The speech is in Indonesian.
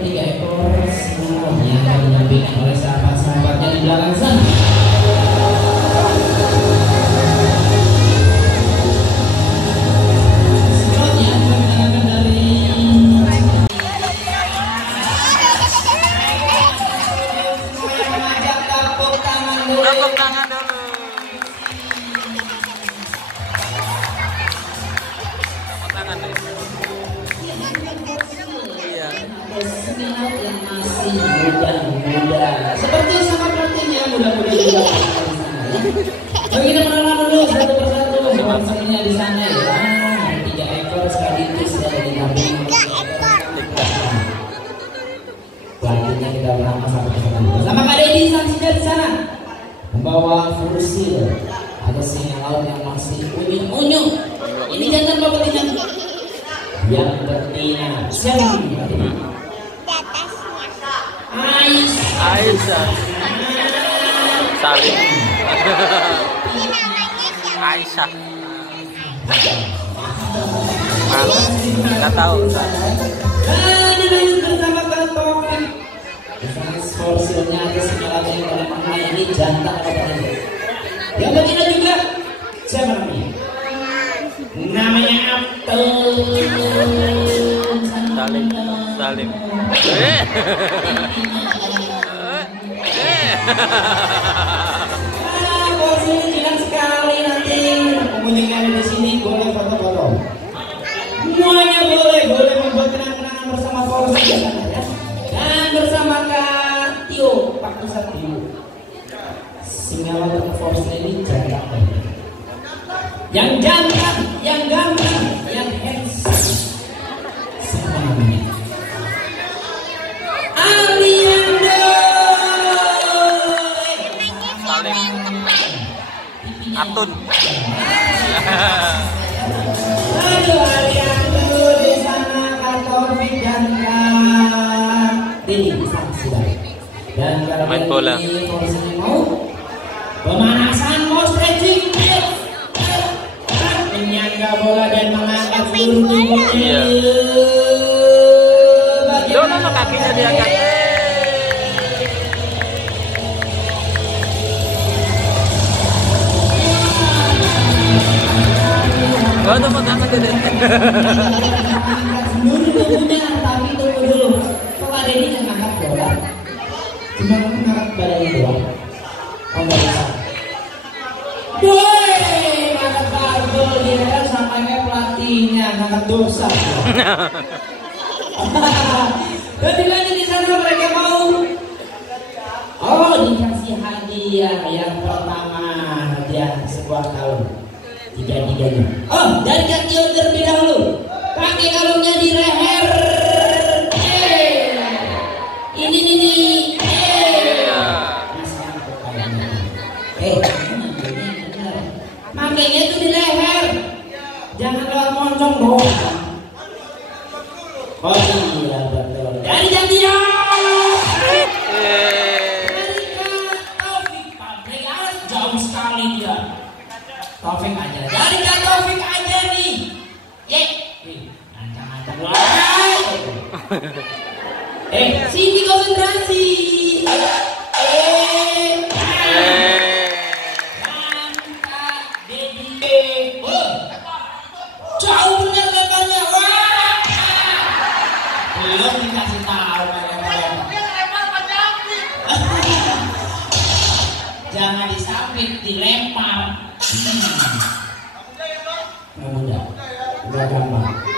3 ekor singa yang akan didampingi oleh sahabat-sahabatnya di belakang sana. Tepuk tangan dulu. Tepuk tangan deh. Iya. Yang masih muda-muda. Seperti sama pelatihnya muda-muda juga. Oke, kita mengenal dulu satu persatu bangsainnya di sana ya. 3 ekor sekaligus ya didampingi. Pelatihnya kita bersama sampai ke sana. Bersama Kak Dedi sang singa di sana. Membawa fursil. Ada singa laut yang masih unyu-unyu. Ini jangan bawa betina. Yang betina. Siapa? Aisyah. Salim. Aisyah. Nggak tahu. Dan ini bersama Kak Taufik. Fursilnya ada segala yang dalam mana ini jantan katanya. Yang betina juga. Siapa namanya? Namanya Abdul. Salim. Porsinya jinak sekali nanti. Pengunjung yang ada di sini boleh foto-foto. Semuanya boleh membuat kenang-kenangan bersama porsi ya. Dan bersama Kak Tio, Pak Pusat Tio. Singa laut porsi ini jangan. Yang jantan, yang ganteng, yang handsome. Semuanya. Atun. Aduh, Aliando di sana Kak Taufik dan Kak Dedi sudah. Dan kalau main bola. Porsinya mau pemanasan, mau stretching, menyangga bola dan mengangkat seluruh tubuhnya. Dono kakinya diangkat. Oh, tepuk tangan deh. Seluruh tubuhnya, tapi tunggu dulu. Kok ada ini yang angkat bola? Cuma ngangkat badannya doang. Oh, nggak bisa. Woi, ngangkat barbel dia sama kayak pelatihnya ngangkat dosa. Dan bilangin di sana mereka mau. Oh, dikasih hadiah yang pertama, hadiah sebuah kalung. Tiga-tiganya. Oh, dari Kak Tio terlebih dahulu. Pakai kalungnya di leher. Ini. Makanya itu di leher. Jangan lewat moncong dong. Oh iya betul. Dari Kak Tio. Dari Kak Taufik. Pabrik alas jauh sekali dia. Taufik aja. Dari Kak Taufik aja nih. Ancang-ancang. Sini konsentrasi. Jauh bener lebarnya. Belum dikasih tahu kalian. Jangan disambit, dilempar. Udah gampang.